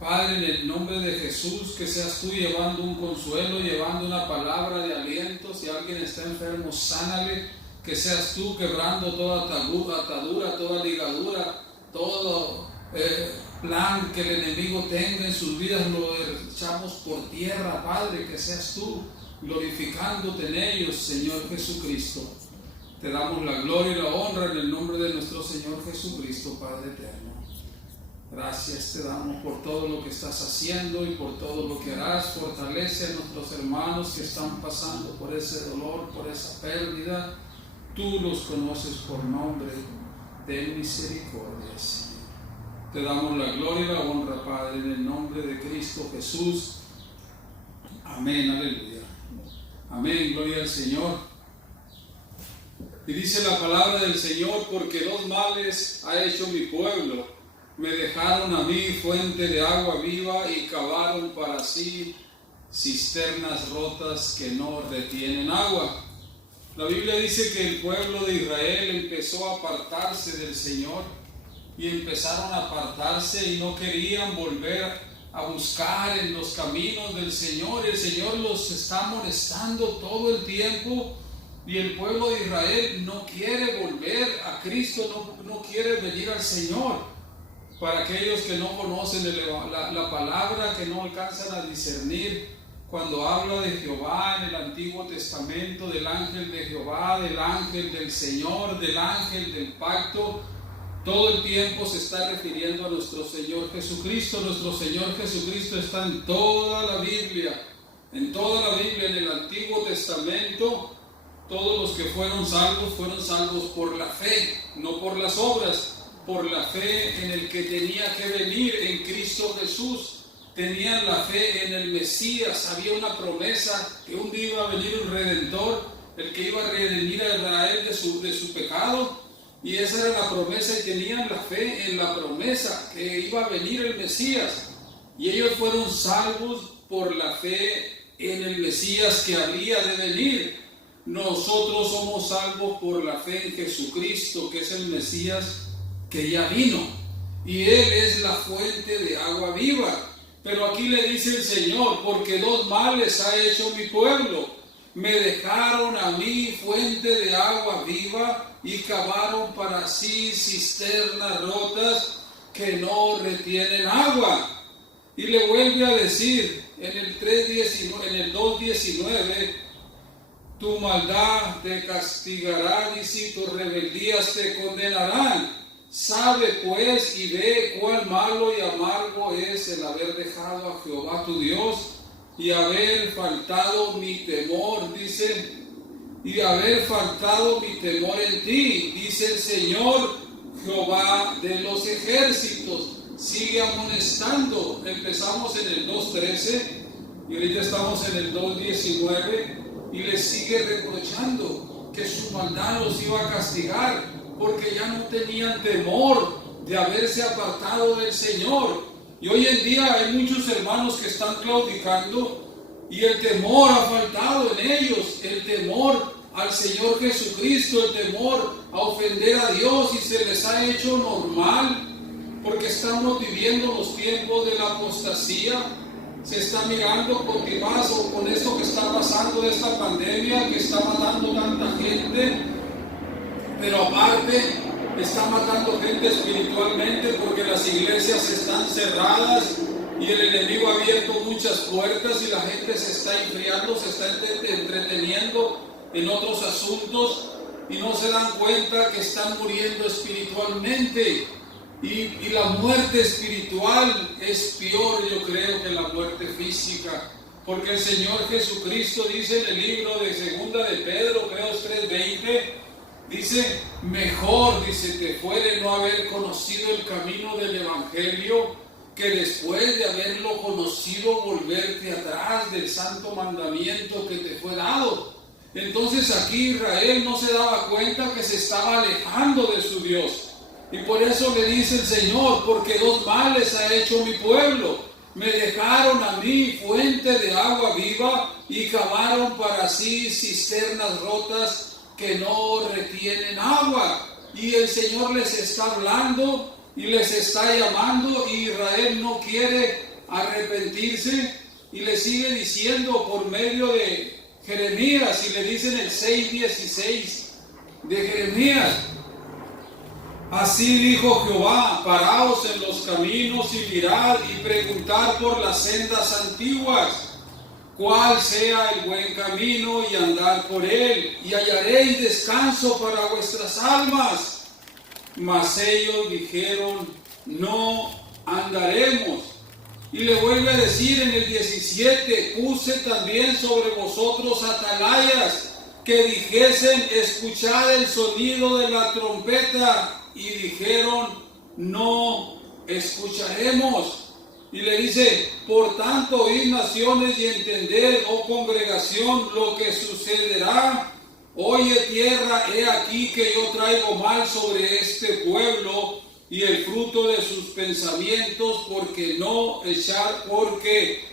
Padre, en el nombre de Jesús, que seas tú llevando un consuelo, llevando una palabra de aliento. Si alguien está enfermo, sánale. Que seas tú quebrando toda atadura, toda ligadura, todo plan que el enemigo tenga en sus vidas, lo echamos por tierra, Padre. Que seas tú glorificándote en ellos, Señor Jesucristo. Te damos la gloria y la honra en el nombre de nuestro Señor Jesucristo, Padre eterno. Gracias te damos por todo lo que estás haciendo y por todo lo que harás. Fortalece a nuestros hermanos que están pasando por ese dolor, por esa pérdida. Tú los conoces por nombre. Ten misericordia, Señor. Te damos la gloria y la honra, Padre, en el nombre de Cristo Jesús. Amén, aleluya. Amén, gloria al Señor. Y dice la palabra del Señor: porque dos males ha hecho mi pueblo. Me dejaron a mí fuente de agua viva y cavaron para sí cisternas rotas que no retienen agua. La Biblia dice que el pueblo de Israel empezó a apartarse del Señor y empezaron a apartarse y no querían volver a buscar en los caminos del Señor. El Señor los está molestando todo el tiempo y el pueblo de Israel no quiere volver a Cristo, no quiere venir al Señor. Para aquellos que no conocen la palabra, que no alcanzan a discernir, cuando habla de Jehová en el Antiguo Testamento, del ángel de Jehová, del ángel del Señor, del ángel del pacto, todo el tiempo se está refiriendo a nuestro Señor Jesucristo. Nuestro Señor Jesucristo está en toda la Biblia. En toda la Biblia, en el Antiguo Testamento, todos los que fueron salvos por la fe, no por las obras. Por la fe en el que tenía que venir, en Cristo Jesús. Tenían la fe en el Mesías. Había una promesa que un día iba a venir un Redentor, el que iba a redimir a Israel de su pecado. Y esa era la promesa, y tenían la fe en la promesa que iba a venir el Mesías. Y ellos fueron salvos por la fe en el Mesías que había de venir. Nosotros somos salvos por la fe en Jesucristo, que es el Mesías que ya vino, y Él es la fuente de agua viva. Pero aquí le dice el Señor: porque dos males ha hecho mi pueblo. Me dejaron a mí fuente de agua viva y cavaron para sí cisternas rotas que no retienen agua. Y le vuelve a decir en el 2:19: tu maldad te castigará y si tus rebeldías te condenarán. Sabe pues y ve cuán malo y amargo es el haber dejado a Jehová tu Dios y haber faltado mi temor, dice, y haber faltado mi temor en ti, dice el Señor Jehová de los ejércitos. Sigue amonestando. Empezamos en el 2:13 y ahorita estamos en el 2:19 y les sigue reprochando que su maldad los iba a castigar, porque ya no tenían temor de haberse apartado del Señor. Y hoy en día hay muchos hermanos que están claudicando y el temor ha faltado en ellos, el temor al Señor Jesucristo, el temor a ofender a Dios, y se les ha hecho normal, porque estamos viviendo los tiempos de la apostasía. Se está mirando con esto que está pasando, de esta pandemia que está matando tanta gente. Pero aparte está matando gente espiritualmente, porque las iglesias están cerradas y el enemigo ha abierto muchas puertas y la gente se está enfriando, se está entreteniendo en otros asuntos y no se dan cuenta que están muriendo espiritualmente. Y la muerte espiritual es peor, yo creo, que la muerte física, porque el Señor Jesucristo dice en el libro de Segunda de Pedro, creo 3:20, dice: mejor, dice, te fuere no haber conocido el camino del Evangelio, que después de haberlo conocido volverte atrás del santo mandamiento que te fue dado. Entonces aquí Israel no se daba cuenta que se estaba alejando de su Dios. Y por eso le dice el Señor: porque dos males ha hecho mi pueblo. Me dejaron a mí fuente de agua viva y cavaron para sí cisternas rotas que no retienen agua. Y el Señor les está hablando y les está llamando, y Israel no quiere arrepentirse, y le sigue diciendo por medio de Jeremías, y le dice en el 6:16 de Jeremías: así dijo Jehová, paraos en los caminos y mirad y preguntad por las sendas antiguas, cuál sea el buen camino, y andad por él, y hallaréis descanso para vuestras almas. Mas ellos dijeron: no andaremos. Y le vuelve a decir en el 17: puse también sobre vosotros atalayas, que dijesen: escuchad el sonido de la trompeta. Y dijeron: no escucharemos. Y le dice: por tanto, oíd naciones y entended, oh congregación, lo que sucederá. Oye tierra, he aquí que yo traigo mal sobre este pueblo, y el fruto de sus pensamientos, porque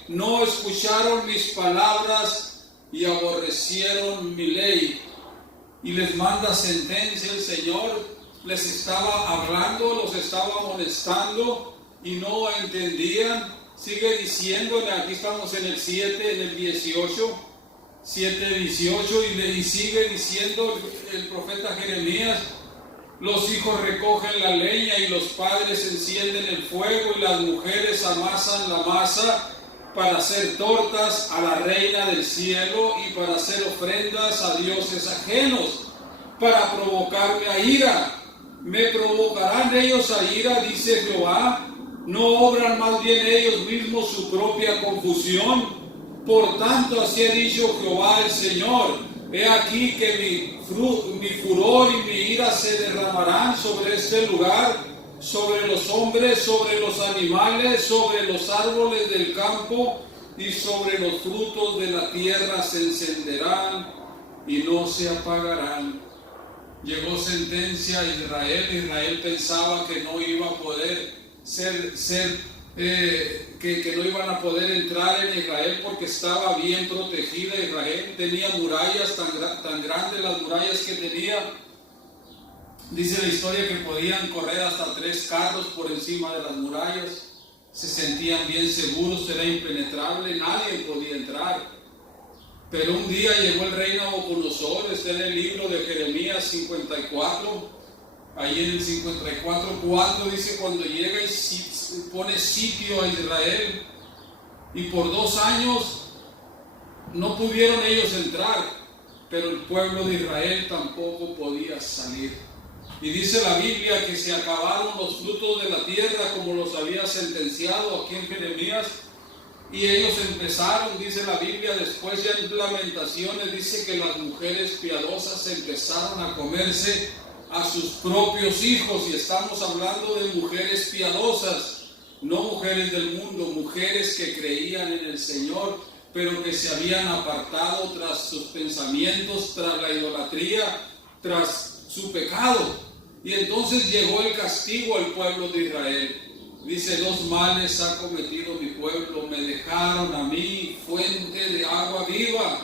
no escucharon mis palabras y aborrecieron mi ley. Y les manda sentencia el Señor. Les estaba hablando, los estaba amonestando y no entendían. Sigue diciendo, aquí estamos en el 7, en el 18, 7:18, y sigue diciendo el profeta Jeremías: los hijos recogen la leña y los padres encienden el fuego, y las mujeres amasan la masa para hacer tortas a la reina del cielo y para hacer ofrendas a dioses ajenos, para provocarme a ira. Me provocarán ellos a ira, dice Jehová. ¿No obran más bien ellos mismos su propia confusión? Por tanto, así ha dicho Jehová el Señor: he aquí que mi furor y mi ira se derramarán sobre este lugar, sobre los hombres, sobre los animales, sobre los árboles del campo y sobre los frutos de la tierra. Se encenderán y no se apagarán. Llegó sentencia a Israel. Israel pensaba que no iba a poder que no iban a poder entrar en Israel porque estaba bien protegida. Israel tenía murallas tan grandes, las murallas que tenía. Dice la historia que podían correr hasta 3 carros por encima de las murallas. Se sentían bien seguros, era impenetrable, nadie podía entrar. Pero un día llegó el rey Nabucodonosor. Está en el libro de Jeremías 54. Ahí en el 54:4 dice: cuando llega y pone sitio a Israel, y por 2 años no pudieron ellos entrar, pero el pueblo de Israel tampoco podía salir. Y dice la Biblia que se acabaron los frutos de la tierra como los había sentenciado aquí en Jeremías. Y ellos empezaron, dice la Biblia, después ya en Lamentaciones, dice que las mujeres piadosas empezaron a comerse a sus propios hijos. Y estamos hablando de mujeres piadosas, no mujeres del mundo, mujeres que creían en el Señor, pero que se habían apartado tras sus pensamientos, tras la idolatría, tras su pecado. Y entonces llegó el castigo al pueblo de Israel. Dice: 2 males ha cometido mi pueblo, me dejaron a mí fuente de agua viva,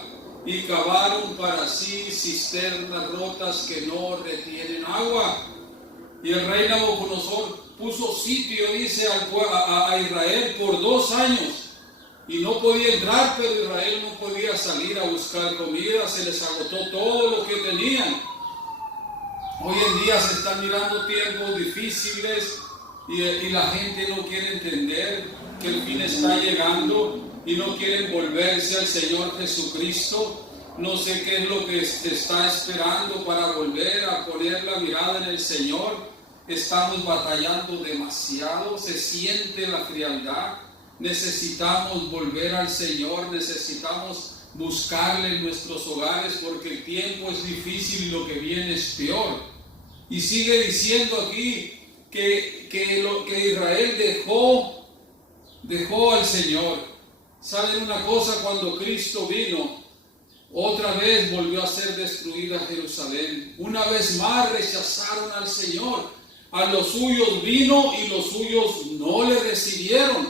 y cavaron para sí cisternas rotas que no retienen agua. Y el rey Nabucodonosor puso sitio, dice, a Israel por 2 años, y no podía entrar, pero Israel no podía salir a buscar comida. Se les agotó todo lo que tenían. Hoy en día se están mirando tiempos difíciles, y la gente no quiere entender que el fin está llegando y no quieren volverse al Señor Jesucristo. No sé qué es lo que te está esperando para volver a poner la mirada en el Señor. Estamos batallando demasiado, se siente la frialdad. Necesitamos volver al Señor, necesitamos buscarle en nuestros hogares, porque el tiempo es difícil y lo que viene es peor. Y sigue diciendo aquí que Israel dejó al Señor. ¿Saben una cosa? Cuando Cristo vino, otra vez volvió a ser destruida Jerusalén. Una vez más rechazaron al Señor. A los suyos vino y los suyos no le recibieron.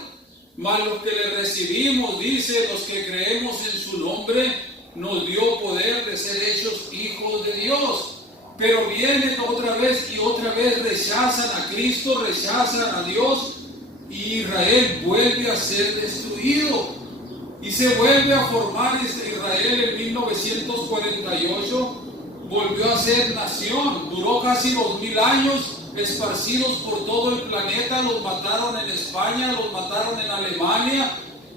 Mas los que le recibimos, dice, los que creemos en su nombre, nos dio poder de ser hechos hijos de Dios. Pero vienen otra vez y otra vez, rechazan a Cristo, rechazan a Dios, y Israel vuelve a ser destruido. Y se vuelve a formar Israel en 1948, volvió a ser nación, duró casi 2000 años, esparcidos por todo el planeta, los mataron en España, los mataron en Alemania,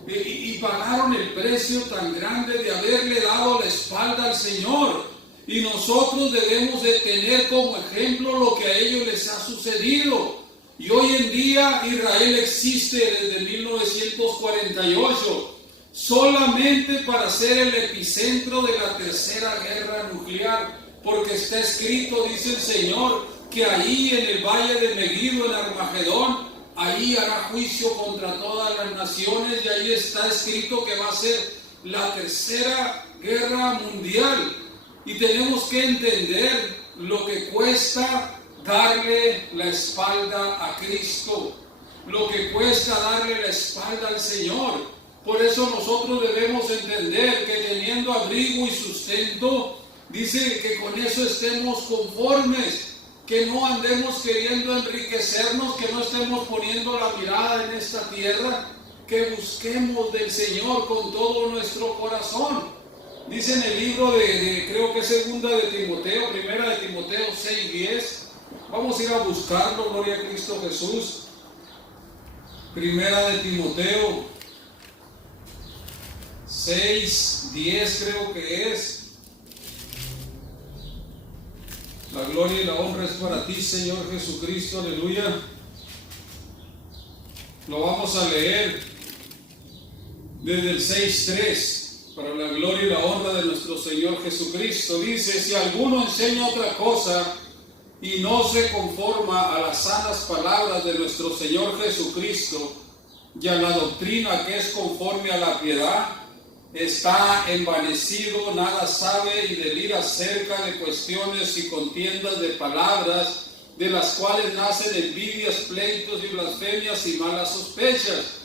y pagaron el precio tan grande de haberle dado la espalda al Señor. Y nosotros debemos de tener como ejemplo lo que a ellos les ha sucedido. Y hoy en día Israel existe desde 1948, solamente para ser el epicentro de la tercera guerra nuclear, porque está escrito, dice el Señor, que ahí en el valle de Megiddo, en Armagedón, ahí hará juicio contra todas las naciones, y ahí está escrito que va a ser la tercera guerra mundial. Y tenemos que entender lo que cuesta darle la espalda a Cristo, lo que cuesta darle la espalda al Señor. Por eso nosotros debemos entender que teniendo abrigo y sustento, dice que con eso estemos conformes, que no andemos queriendo enriquecernos, que no estemos poniendo la mirada en esta tierra, que busquemos del Señor con todo nuestro corazón. Dice en el libro creo que segunda de Timoteo, primera de Timoteo 6:10, vamos a ir a buscarlo, gloria a Cristo Jesús. Primera de Timoteo 6:10 creo que es. La gloria y la honra es para ti, Señor Jesucristo, aleluya. Lo vamos a leer desde el 6:3, para la gloria y la honra de nuestro Señor Jesucristo. Dice: si alguno enseña otra cosa y no se conforma a las sanas palabras de nuestro Señor Jesucristo y a la doctrina que es conforme a la piedad, está envanecido, nada sabe y delira acerca de cuestiones y contiendas de palabras, de las cuales nacen envidias, pleitos y blasfemias y malas sospechas,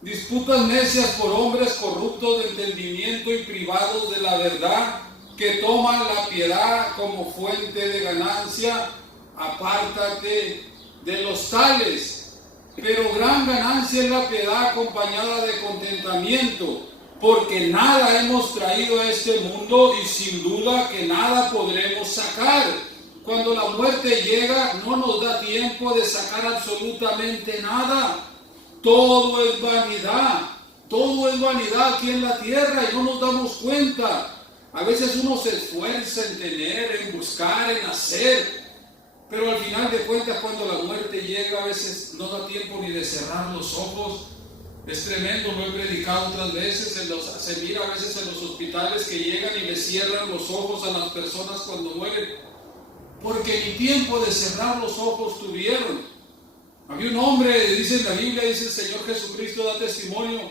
disputas necias por hombres corruptos de entendimiento y privados de la verdad, que toman la piedad como fuente de ganancia. Apártate de los tales. Pero gran ganancia es la piedad acompañada de contentamiento, porque nada hemos traído a este mundo y sin duda que nada podremos sacar. Cuando la muerte llega, no nos da tiempo de sacar absolutamente nada. Todo es vanidad aquí en la tierra y no nos damos cuenta. A veces uno se esfuerza en tener, en buscar, en hacer, pero al final de cuentas cuando la muerte llega a veces no da tiempo ni de cerrar los ojos. Es tremendo, lo he predicado otras veces, se mira a veces en los hospitales que llegan y le cierran los ojos a las personas cuando mueren, porque ni tiempo de cerrar los ojos tuvieron. Había un hombre, dice en la Biblia, dice el Señor Jesucristo, da testimonio,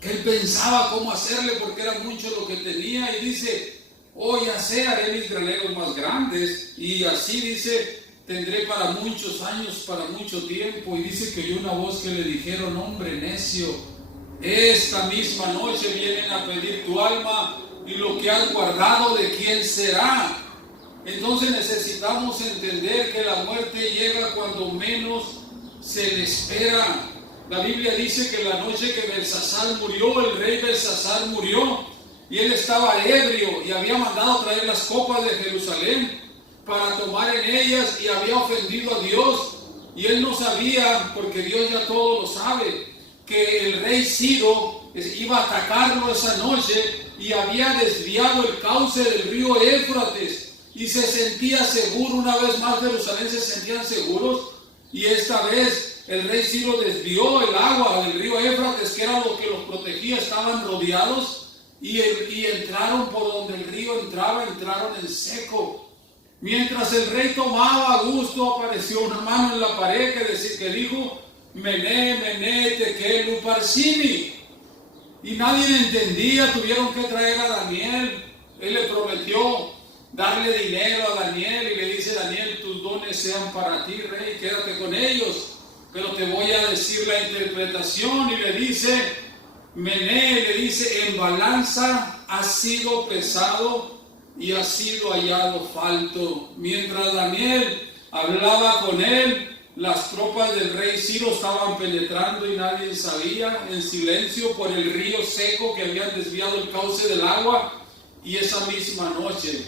que él pensaba cómo hacerle porque era mucho lo que tenía, y dice: ya sé, haré mis graneros más grandes, y así dice, tendré para muchos años, para mucho tiempo. Y dice que oyó una voz que le dijeron: hombre necio, esta misma noche vienen a pedir tu alma, y lo que has guardado, ¿de quién será? Entonces necesitamos entender que la muerte llega cuando menos se le espera. La Biblia dice que la noche que Belsasar murió, el rey Belsasar murió, y él estaba ebrio y había mandado traer las copas de Jerusalén para tomar en ellas, y había ofendido a Dios, y él no sabía, porque Dios ya todo lo sabe, que el rey Ciro iba a atacarlo esa noche y había desviado el cauce del río Éufrates, y se sentía seguro. Una vez más Jerusalén se sentían seguros, y esta vez el rey Ciro desvió el agua del río Éufrates, que era lo que los protegía, estaban rodeados, y entraron por donde el río entraba, entraron en seco. Mientras el rey tomaba gusto, apareció una mano en la pared que dijo: Mené, Mené, Tekel, Uparsini. Y nadie entendía, tuvieron que traer a Daniel. Él le prometió darle dinero a Daniel, y le dice: Daniel, tus dones sean para ti, rey, quédate con ellos, pero te voy a decir la interpretación. Y le dice: Mené, le dice, en balanza ha sido pesado y ha sido hallado falto. Mientras Daniel hablaba con él, las tropas del rey Ciro estaban penetrando y nadie sabía, en silencio por el río seco que habían desviado el cauce del agua. Y esa misma noche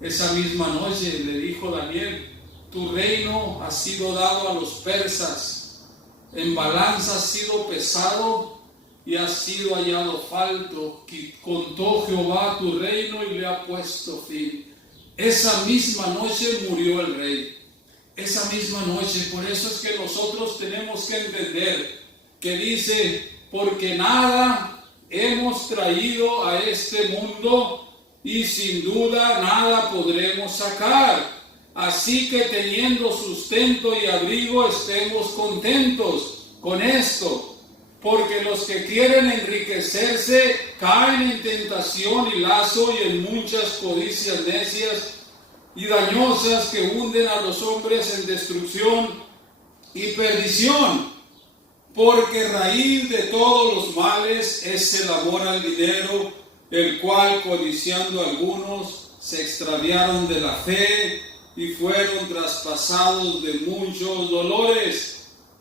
le dijo Daniel: tu reino ha sido dado a los persas, en balanza ha sido pesado y ha sido hallado falto. Contó Jehová tu reino y le ha puesto fin. Esa misma noche murió el rey. Esa misma noche. Por eso es que nosotros tenemos que entender que dice: porque nada hemos traído a este mundo y sin duda nada podremos sacar. Así que teniendo sustento y abrigo, estemos contentos con esto. Porque los que quieren enriquecerse caen en tentación y lazo y en muchas codicias necias y dañosas que hunden a los hombres en destrucción y perdición. Porque raíz de todos los males es el amor al dinero, el cual codiciando algunos se extraviaron de la fe y fueron traspasados de muchos dolores.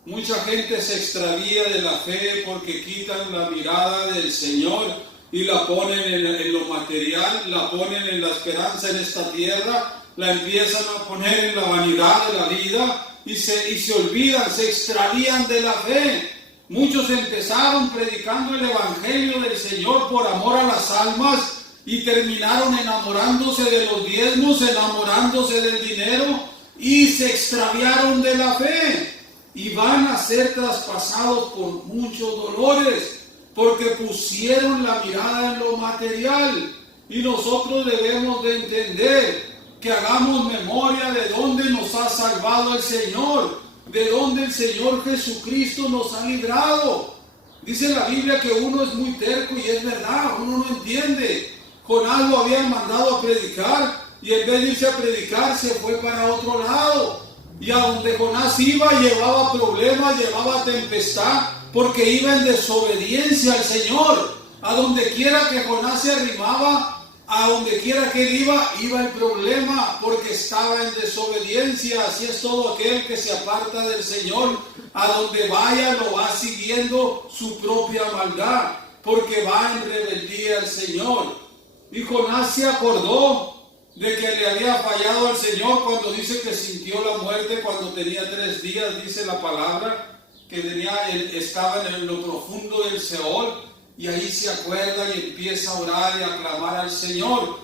Mucha gente se extravía de la fe porque quitan la mirada del Señor y la ponen en lo material, la ponen en la esperanza en esta tierra, la empiezan a poner en la vanidad de la vida y se olvidan, se extravían de la fe. Muchos empezaron predicando el Evangelio del Señor por amor a las almas y terminaron enamorándose de los diezmos, enamorándose del dinero y se extraviaron de la fe. Y van a ser traspasados por muchos dolores, porque pusieron la mirada en lo material. Y nosotros debemos de entender que hagamos memoria de dónde nos ha salvado el Señor, de dónde el Señor Jesucristo nos ha librado. Dice la Biblia que uno es muy terco y es verdad, uno no entiende. Jonás lo habían mandado a predicar y en vez de irse a predicar se fue para otro lado. Y a donde Jonás iba llevaba problemas, llevaba tempestad, porque iba en desobediencia al Señor. A donde quiera que Jonás se arrimaba, a donde quiera que él iba el problema, porque estaba en desobediencia. Así es todo aquel que se aparta del Señor. A donde vaya lo va siguiendo su propia maldad, porque va en rebeldía al Señor. Y Jonás se acordó de que le había fallado al Señor cuando dice que sintió la muerte cuando tenía 3 días, dice la palabra, que estaba en lo profundo del Seol, y ahí se acuerda y empieza a orar y a clamar al Señor.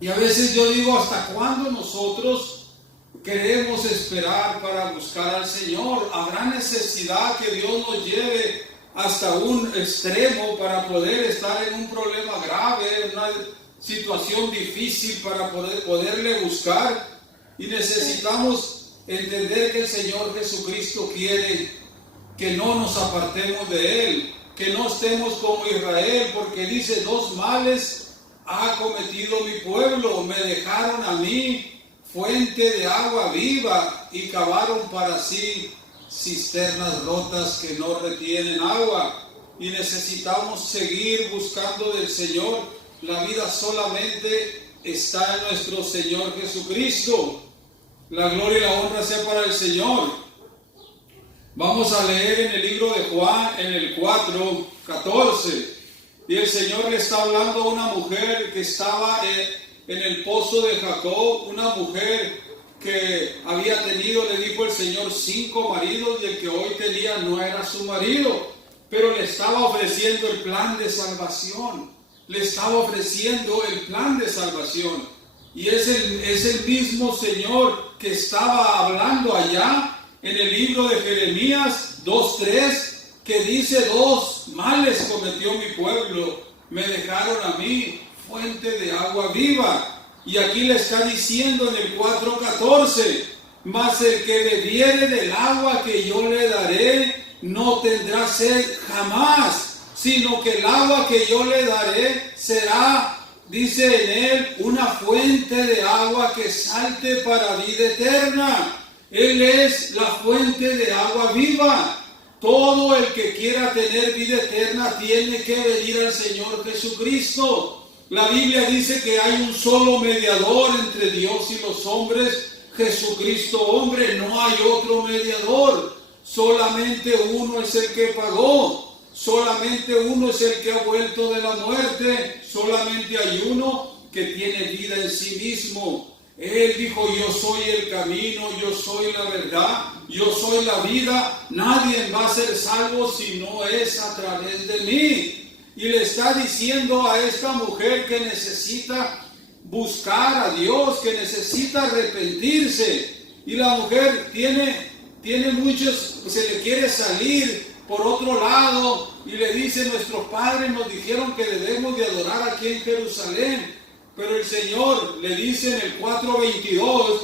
Y a veces yo digo, ¿hasta cuándo nosotros queremos esperar para buscar al Señor? ¿Habrá necesidad que Dios nos lleve hasta un extremo para poder estar en un problema grave, en una situación difícil para poderle buscar? Y necesitamos entender que el Señor Jesucristo quiere que no nos apartemos de Él, que no estemos como Israel, porque dice: 2 males ha cometido mi pueblo, me dejaron a mí fuente de agua viva y cavaron para sí cisternas rotas que no retienen agua. Y necesitamos seguir buscando del Señor. La vida solamente está en nuestro Señor Jesucristo. La gloria y la honra sea para el Señor. Vamos a leer en el libro de Juan, en el 4:14. Y el Señor le está hablando a una mujer que estaba en el pozo de Jacob, una mujer que había tenido, le dijo el Señor, 5 maridos y el que hoy tenía no era su marido, pero le estaba ofreciendo el plan de salvación. Le estaba ofreciendo el plan de salvación. Y es el mismo Señor que estaba hablando allá en el libro de Jeremías 2:3, que dice: 2 males cometió mi pueblo, me dejaron a mí fuente de agua viva. Y aquí le está diciendo en el 4:14: mas el que bebiere del agua que yo le daré no tendrá sed jamás, sino que el agua que yo le daré será, dice en él, una fuente de agua que salte para vida eterna. Él es la fuente de agua viva. Todo el que quiera tener vida eterna tiene que venir al Señor Jesucristo. La Biblia dice que hay un solo mediador entre Dios y los hombres, Jesucristo hombre, no hay otro mediador. Solamente uno es el que pagó. Solamente uno es el que ha vuelto de la muerte. Solamente hay uno que tiene vida en sí mismo. Él dijo, yo soy el camino, yo soy la verdad, yo soy la vida. Nadie va a ser salvo si no es a través de mí. Y le está diciendo a esta mujer que necesita buscar a Dios, que necesita arrepentirse. Y la mujer tiene muchos, se le quiere salir por otro lado y le dice, nuestros padres nos dijeron que debemos de adorar aquí en Jerusalén. Pero el Señor le dice en el 4:22,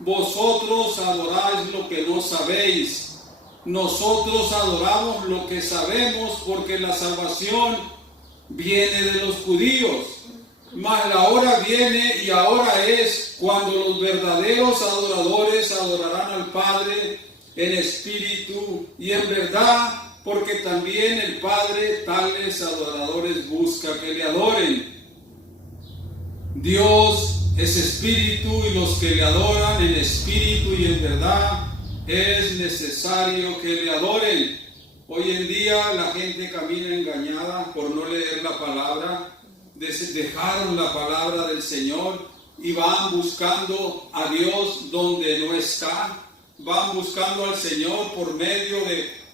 vosotros adoráis lo que no sabéis. Nosotros adoramos lo que sabemos, porque la salvación viene de los judíos. Mas la hora viene y ahora es cuando los verdaderos adoradores adorarán al Padre en espíritu y en verdad, porque también el Padre tales adoradores busca que le adoren. Dios es espíritu y los que le adoran en espíritu y en verdad es necesario que le adoren. Hoy en día la gente camina engañada por no leer la palabra, dejaron la palabra del Señor y van buscando a Dios donde no está, van buscando al Señor por medio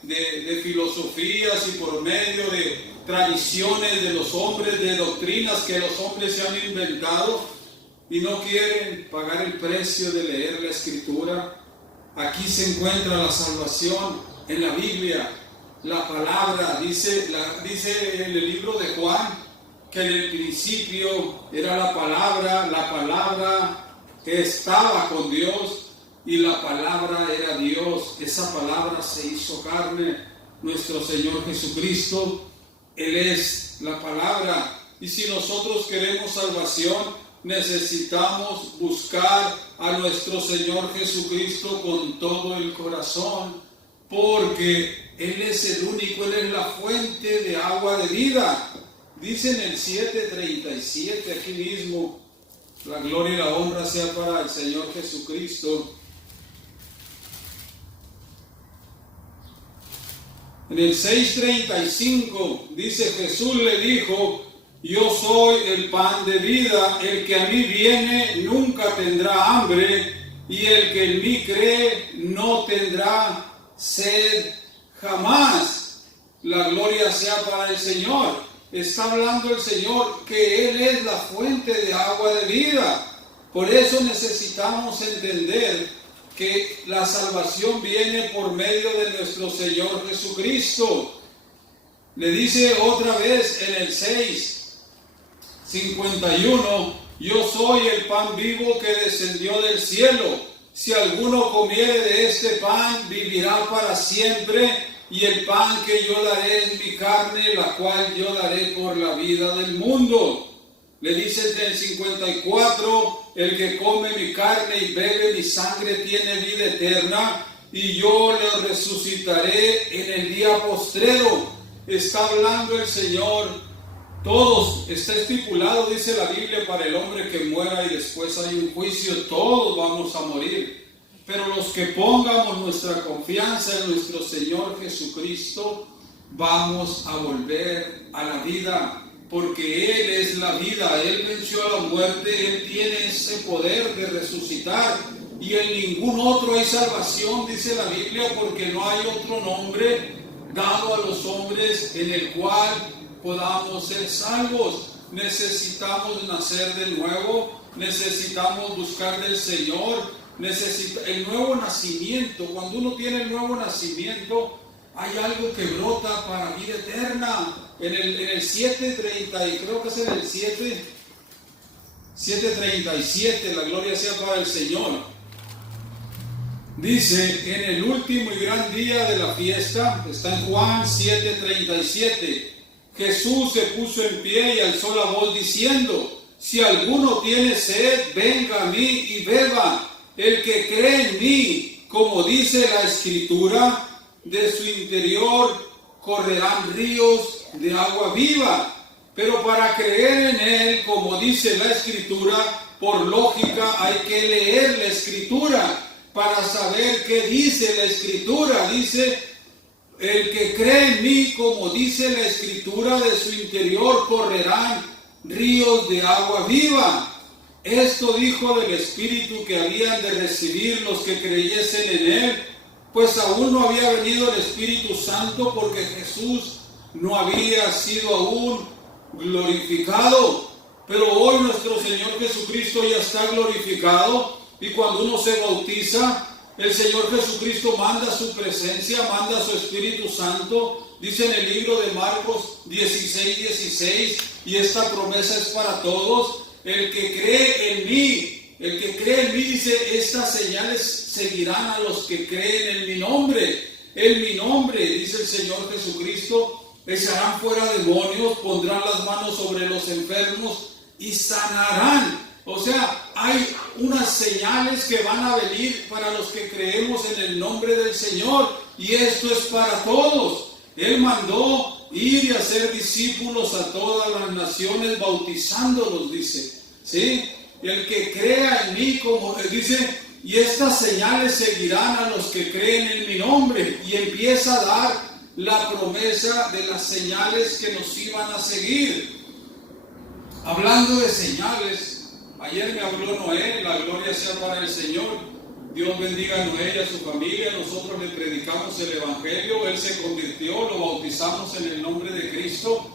de filosofías y por medio de tradiciones de los hombres, de doctrinas que los hombres se han inventado y no quieren pagar el precio de leer la Escritura. Aquí se encuentra la salvación en la Biblia. La palabra, dice en el libro de Juan, que en el principio era la palabra que estaba con Dios y la palabra era Dios. Esa palabra se hizo carne, nuestro Señor Jesucristo. Él es la palabra. Y si nosotros queremos salvación, necesitamos buscar a nuestro Señor Jesucristo con todo el corazón, porque Él es el único, Él es la fuente de agua de vida. Dice en el 7:37, aquí mismo, la gloria y la honra sea para el Señor Jesucristo. En el 6:35 dice, Jesús le dijo, yo soy el pan de vida, el que a mí viene nunca tendrá hambre, y el que en mí cree no tendrá sed jamás. La gloria sea para el Señor. Está hablando el Señor que Él es la fuente de agua de vida. Por eso necesitamos entender que la salvación viene por medio de nuestro Señor Jesucristo. Le dice otra vez en el 6:51, yo soy el pan vivo que descendió del cielo. Si alguno comiere de este pan, vivirá para siempre, y el pan que yo daré es mi carne, la cual yo daré por la vida del mundo. Le dice en el 54, el que come mi carne y bebe mi sangre tiene vida eterna, y yo le resucitaré en el día postrero. Está hablando el Señor. Todos, está estipulado, dice la Biblia, para el hombre que muera y después hay un juicio. Todos vamos a morir. Pero los que pongamos nuestra confianza en nuestro Señor Jesucristo, vamos a volver a la vida. Porque Él es la vida, Él venció a la muerte, Él tiene ese poder de resucitar. Y en ningún otro hay salvación, dice la Biblia, porque no hay otro nombre dado a los hombres en el cual podamos ser salvos. Necesitamos nacer de nuevo, necesitamos buscar del Señor, el nuevo nacimiento. Cuando uno tiene el nuevo nacimiento, hay algo que brota para vida eterna. En el 7:30, y creo que es en el 7:37, la gloria sea para el Señor. Dice, en el último y gran día de la fiesta, está en Juan 7:37, Jesús se puso en pie y alzó la voz diciendo, si alguno tiene sed, venga a mí y beba. El que cree en mí, como dice la Escritura, de su interior correrán ríos de agua viva. Pero para creer en Él, como dice la Escritura, por lógica hay que leer la Escritura para saber qué dice la Escritura. Dice, el que cree en mí, como dice la Escritura, de su interior correrán ríos de agua viva. Esto dijo del Espíritu que habían de recibir los que creyesen en Él, pues aún no había venido el Espíritu Santo, porque Jesús no había sido aún glorificado. Pero hoy nuestro Señor Jesucristo ya está glorificado, y cuando uno se bautiza, el Señor Jesucristo manda su presencia, manda su Espíritu Santo. Dice en el libro de Marcos 16:16, y esta promesa es para todos. El que cree en mí, dice, estas señales seguirán a los que creen en mi nombre. En mi nombre, dice el Señor Jesucristo, echarán fuera demonios, pondrán las manos sobre los enfermos y sanarán. O sea, hay unas señales que van a venir para los que creemos en el nombre del Señor, y esto es para todos. Él mandó ir y hacer discípulos a todas las naciones, bautizándolos, dice, ¿sí? El que crea en mí, como dice, y estas señales seguirán a los que creen en mi nombre, y empieza a dar la promesa de las señales que nos iban a seguir. Hablando de señales, ayer me habló Noé, la gloria sea para el Señor. Dios bendiga a Noé y a su familia. Nosotros le predicamos el Evangelio, él se convirtió, lo bautizamos en el nombre de Cristo.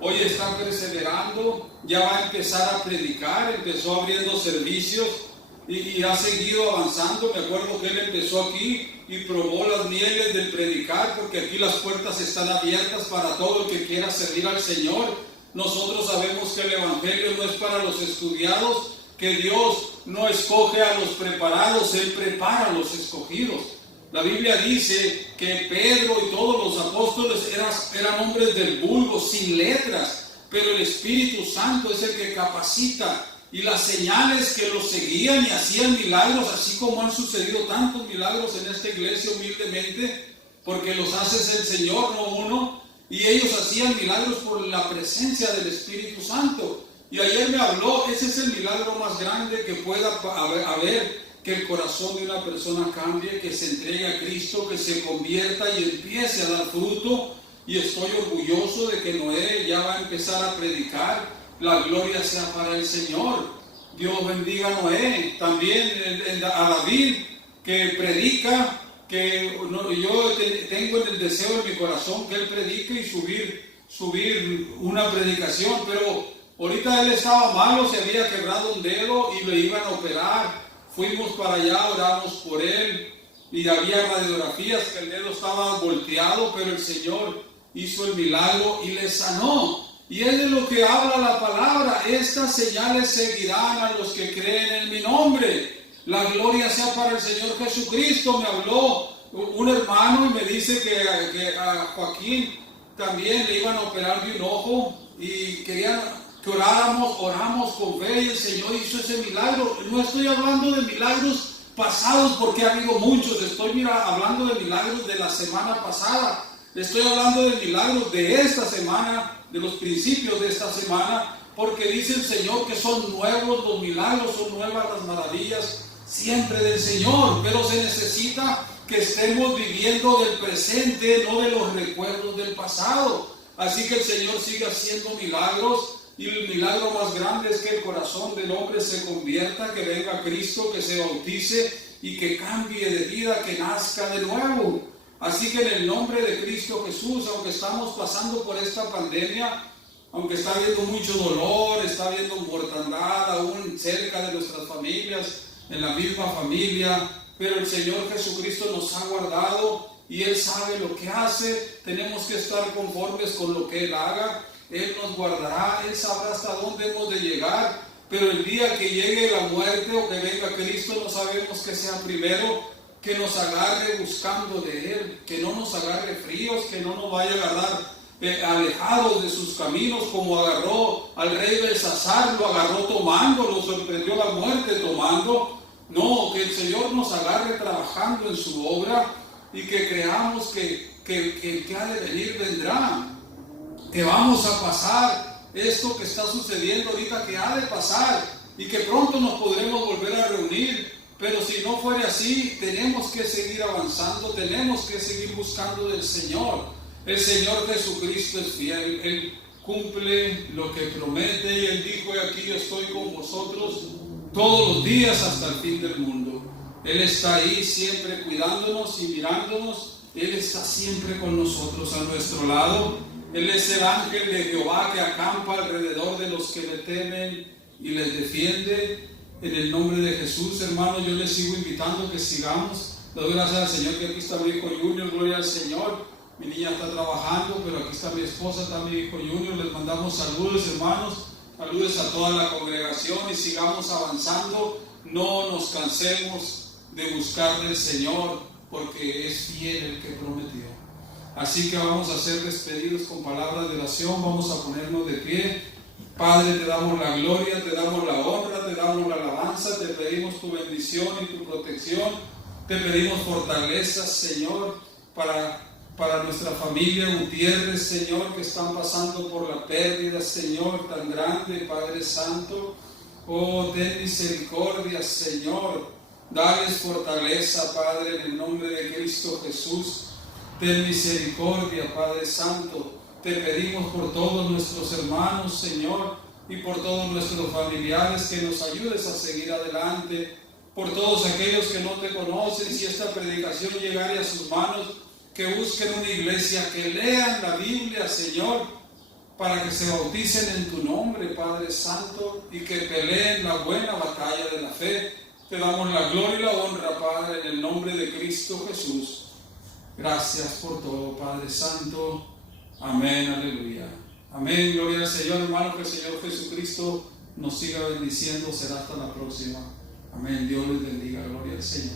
Hoy está perseverando, ya va a empezar a predicar, empezó abriendo servicios y ha seguido avanzando. Me acuerdo que él empezó aquí y probó las mieles del predicar, porque aquí las puertas están abiertas para todo el que quiera servir al Señor. Nosotros sabemos que el Evangelio no es para los estudiados, que Dios no escoge a los preparados, Él prepara a los escogidos. La Biblia dice que Pedro y todos los apóstoles eran hombres del vulgo, sin letras, pero el Espíritu Santo es el que capacita, y las señales que los seguían y hacían milagros, así como han sucedido tantos milagros en esta iglesia humildemente, porque los hace el Señor, no uno, y ellos hacían milagros por la presencia del Espíritu Santo. Y ayer me habló, ese es el milagro más grande que pueda haber, que el corazón de una persona cambie, que se entregue a Cristo, que se convierta y empiece a dar fruto. Y estoy orgulloso de que Noé ya va a empezar a predicar. La gloria sea para el Señor. Dios bendiga a Noé. También a David, que predica, que yo tengo en el deseo de mi corazón que él predique y subir una predicación, pero ahorita él estaba malo, se había quebrado un dedo y lo iban a operar. Fuimos para allá, oramos por él, y había radiografías que el dedo estaba volteado, pero el Señor hizo el milagro y le sanó. Y es de lo que habla la palabra: estas señales seguirán a los que creen en mi nombre. La gloria sea para el Señor Jesucristo. Me habló un hermano y me dice que a Joaquín también le iban a operar de un ojo y querían que oramos con fe, y el Señor hizo ese milagro. No estoy hablando de milagros pasados, porque ha habido muchos. Estoy hablando de milagros de la semana pasada. Estoy hablando de milagros de esta semana, de los principios de esta semana, porque dice el Señor que son nuevos los milagros, son nuevas las maravillas siempre del Señor. Pero se necesita que estemos viviendo del presente, no de los recuerdos del pasado. Así que el Señor sigue haciendo milagros. Y el milagro más grande es que el corazón del hombre se convierta, que venga Cristo, que se bautice y que cambie de vida, que nazca de nuevo. Así que en el nombre de Cristo Jesús, aunque estamos pasando por esta pandemia, aunque está habiendo mucho dolor, está habiendo mortandad aún cerca de nuestras familias, en la misma familia, pero el Señor Jesucristo nos ha guardado y Él sabe lo que hace. Tenemos que estar conformes con lo que Él haga. Él nos guardará, Él sabrá hasta dónde hemos de llegar, pero el día que llegue la muerte o que venga Cristo, no sabemos que sea primero, que nos agarre buscando de Él, que no nos agarre fríos, que no nos vaya a agarrar alejados de sus caminos, como agarró al rey Belsasar, lo agarró tomando, lo sorprendió la muerte tomando. No, que el Señor nos agarre trabajando en su obra, y que creamos que el que ha de venir vendrá, que vamos a pasar esto que está sucediendo ahorita, que ha de pasar, y que pronto nos podremos volver a reunir. Pero si no fuera así, tenemos que seguir avanzando, tenemos que seguir buscando del Señor. El Señor Jesucristo es fiel, Él cumple lo que promete y Él dijo: aquí yo estoy con vosotros todos los días hasta el fin del mundo. Él está ahí siempre cuidándonos y mirándonos. Él está siempre con nosotros a nuestro lado. Él es el ángel de Jehová que acampa alrededor de los que le temen y les defiende. En el nombre de Jesús, hermanos, yo les sigo invitando que sigamos. Le doy gracias al Señor que aquí está mi hijo Junior, gloria al Señor. Mi niña está trabajando, pero aquí está mi esposa, está mi hijo Junior. Les mandamos saludos, hermanos. Saludos a toda la congregación y sigamos avanzando. No nos cansemos de buscar del Señor, porque es fiel el que prometió. Así que vamos a ser despedidos con palabras de oración. Vamos a ponernos de pie. Padre, te damos la gloria, te damos la honra, te damos la alabanza, te pedimos tu bendición y tu protección, te pedimos fortaleza, Señor, para nuestra familia Gutiérrez, Señor, que están pasando por la pérdida, Señor, tan grande, Padre Santo. Oh, ten misericordia, Señor, dales fortaleza, Padre, en el nombre de Cristo Jesús. Ten misericordia, Padre Santo. Te pedimos por todos nuestros hermanos, Señor, y por todos nuestros familiares, que nos ayudes a seguir adelante. Por todos aquellos que no te conocen, si esta predicación llegare a sus manos, que busquen una iglesia, que lean la Biblia, Señor, para que se bauticen en tu nombre, Padre Santo, y que peleen la buena batalla de la fe. Te damos la gloria y la honra, Padre, en el nombre de Cristo Jesús. Gracias por todo, Padre Santo. Amén, aleluya. Amén, gloria al Señor, hermano, que el Señor Jesucristo nos siga bendiciendo. Será hasta la próxima. Amén, Dios les bendiga, gloria al Señor.